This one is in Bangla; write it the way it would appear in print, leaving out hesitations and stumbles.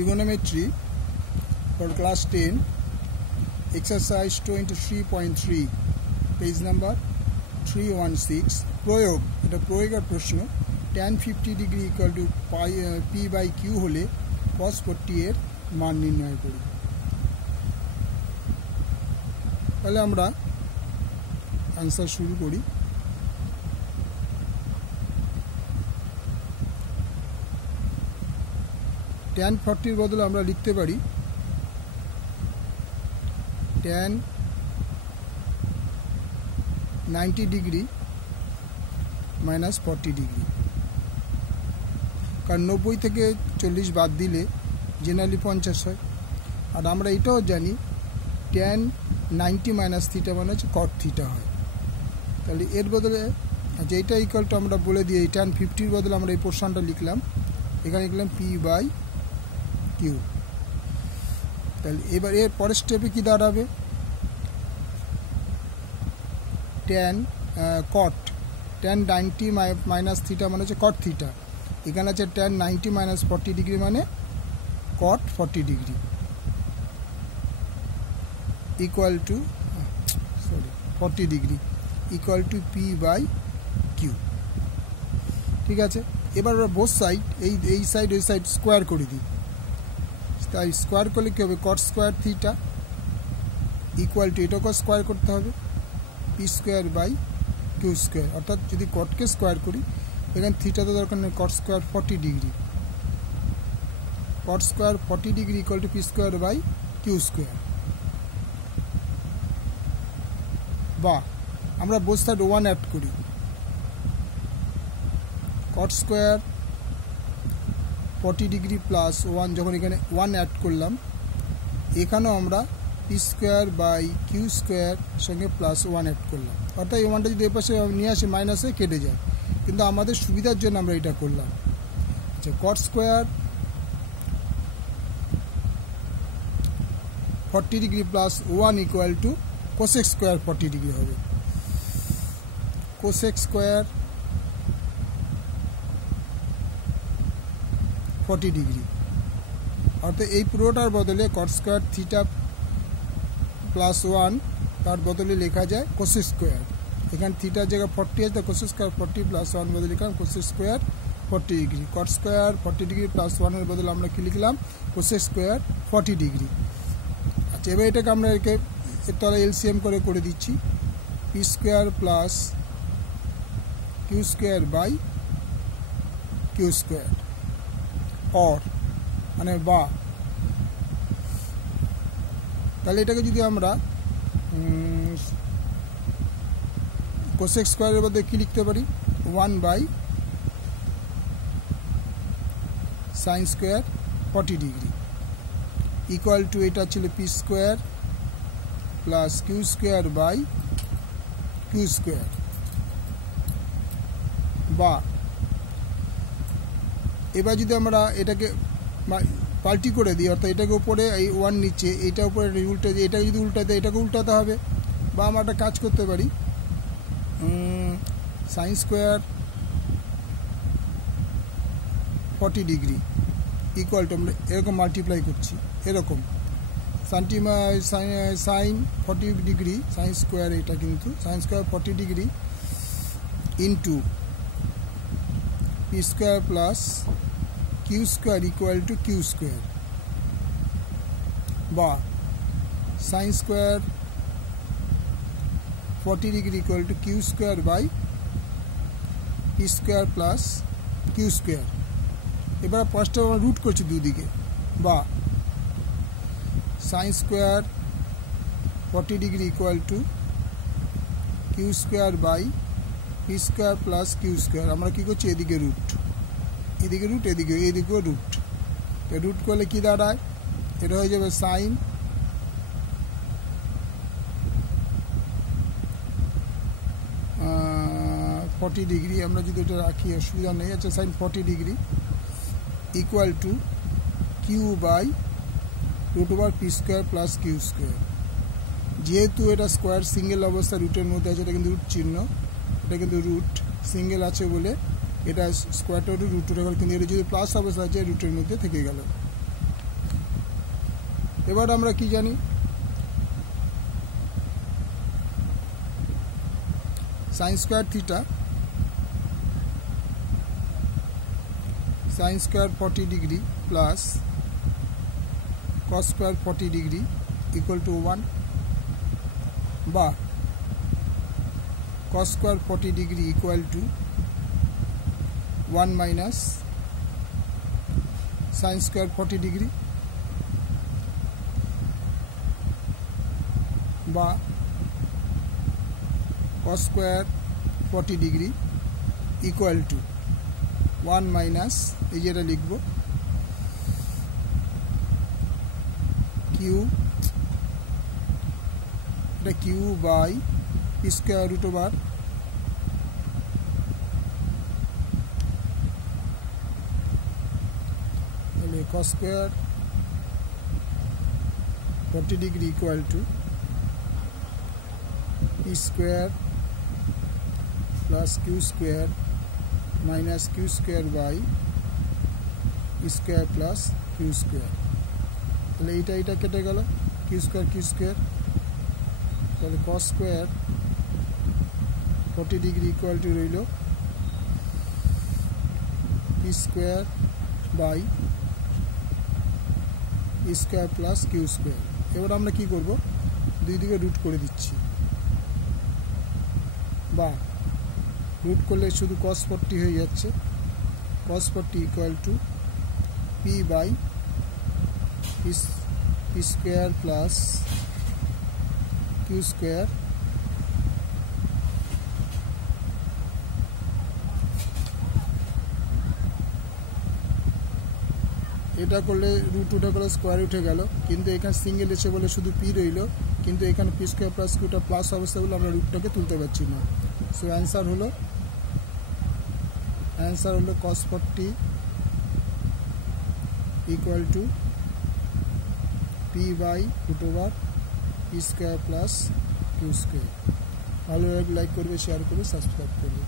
trigonometry for class 10 exercise 23.3 page number 316 প্রয়োগ এটা প্রয়োগের প্রশ্ন tan 50 degree equal to p by q হলে cos 40 এর মান নির্ণয় করি। তাহলে আমরা आंसर शुरू करी। tan 40 बदले আমরা লিখতে পারি tan 90 डिग्री माइनस 40 डिग्री कारण 90 থেকে 40 বাদ দিলে জেনারেলি 50 হয়। আর আমরা এটাও জানি tan 90 माइनस थीटा মানে হচ্ছে cot थीटा হয়। তাহলে এর বদলে যেটা ইকুয়াল টু আমরা বলে দিই tan 50 এর বদলে আমরা এই পোরশনটা লিখলাম, এখানে লিখলাম p বাই q। তাহলে এবার এর পরের স্টেপে কি দাঁড়াবে tan cot tan 90 minus theta মানে হচ্ছে cot থিটা, এখানে আছে tan 90 মাইনাস 40 ডিগ্রি মানে cot 40 degree equal to 40 degree equal to p by q। ঠিক আছে, এবার আমরা বোথ সাইড এই সাইড ওই সাইড স্কোয়ার করে দিই। তাই স্কোয়ার করলে কী হবে cot square theta equal to এটাকে স্কোয়ার করতে হবে p square by q square, অর্থাৎ যদি কটকে স্কোয়ার করি এখানে থিটা তো দরকার নেই, cot square 40 degree cot square 40 degree equal to p square by q square. বা আমরা বোথ সাইড 1 অ্যাড করি, cot স্কোয়ার 40 ডিগ্রি প্লাস 1, যখন এখানে 1 অ্যাড করলাম এখানেও আমরা p square by q square সঙ্গে প্লাস 1 অ্যাড করলাম, অর্থাৎ এই 1টা যদি এপাশে নিয়ে আসি মাইনাসে কেটে যায়, কিন্তু আমাদের সুবিধার জন্য আমরা এটা করলাম। আচ্ছা, cot square 40 degree plus 1 equal to cosec square 40 degree হবে, cosec স্কোয়ার 40 ডিগ্রি, অর্থাৎ এই পুরোটার বদলে cot স্কোয়ার থিটা প্লাস 1 তার বদলে লেখা যায় cosec স্কোয়ার। এখানে থিটার জায়গায় 40 আছে, cosec স্কোয়ার 40 প্লাস 1 বদলে লিখলাম cosec square 40 degree. cot square 40 degree plus 1 এর বদলে আমরা কি লিখলাম cosec স্কোয়ার 40 ডিগ্রি। আচ্ছা, এবার এটাকে আমরা এর তলা এলসিএম করে দিচ্ছি p square plus q square by q square, or মানে বা। তাহলে এটাকে যদি আমরা cosec স্কোয়ারের বদলে কি লিখতে পারি 1 by sin square 40 degree equal to এটা ছিল p square plus q square by q square. বা এবার যদি আমরা এটাকে পাল্টি করে দিই, অর্থাৎ এটাকে উপরে এই 1 নিচে এইটা উপরে উল্টে দিই, এটাকে যদি উল্টাতে এটাকে উল্টাতে হবে। বা আমরা একটা কাজ করতে পারি sin square 40 degree equal two আমরা এরকম মাল্টিপ্লাই করছি, এরকম সাইন 40 ডিগ্রি সাইন স্কোয়ার, এটা কিন্তু sine square 40 degree into p square plus q square equal to q square. বা sine square 40 degree equal to q square by p square plus q square. এবার ফার্স্টে আমরা রুট করছি দুদিকে। বা sine square 40 degree equal to q square by p square plus q square. আমরা কী করছি এদিকে রুট, এদিকে রুট, এদিকেও রুট। রুট করলে কি দাঁড়ায়, এটা হয়ে যাবে সাইন 40 ডিগ্রি, আমরা যদি এটা রাখি অসুবিধা নেই। আচ্ছা, sine 40 degree equal to q by root over p square plus q square. যেহেতু এটা স্কোয়ার সিঙ্গেল অবস্থা রুটের মধ্যে আছে, এটা কিন্তু রুট চিহ্ন, এটা কিন্তু রুট সিঙ্গেল আছে বলে এটা স্কোয়ারটা রুট উঠে গেল, কিন্তু এটা যদি প্লাস অবস্থা আছে রুটের মধ্যে থেকে গেল। এবার আমরা কি জানি, sine square theta sine square 40 degree plus cos square 40 degree equal to 1, বা cos square 40 degree equal to 1 minus sine square 40 degree, বা cos square 40 degree equal to 1 minus, এই যেটা লিখব কিউ, এটা q by p square root over cos square 40 degree equal to p square plus q square minus q square by p square plus q square, তাহলে এটা কেটে গেল, q square তাহলে cos square 40 degree equal to রইল p square by p square plus q square। এবার আমরা কি করব, দুই দিকে রুট করে দিচ্ছি, বা রুট করলে শুধু cos 40 হয়ে যাচ্ছে, cos 40 equal to p by p square plus q square এটা করলে রুট উঠে গেল, স্কোয়ার উঠে গেল, কিন্তু এখানে সিঙ্গেল এসে বলে শুধু পি রইল, কিন্তু এখানে পি স্কোয়ার প্লাস কিউটা প্লাস অবস্থা বলে আমরা রুটটাকে তুলতে পারছি না। সো অ্যান্সার হলো cos 40 equal to p by root over p square plus q square. ভালো লাগলে লাইক করবে, শেয়ার করবে, সাবস্ক্রাইব করবে।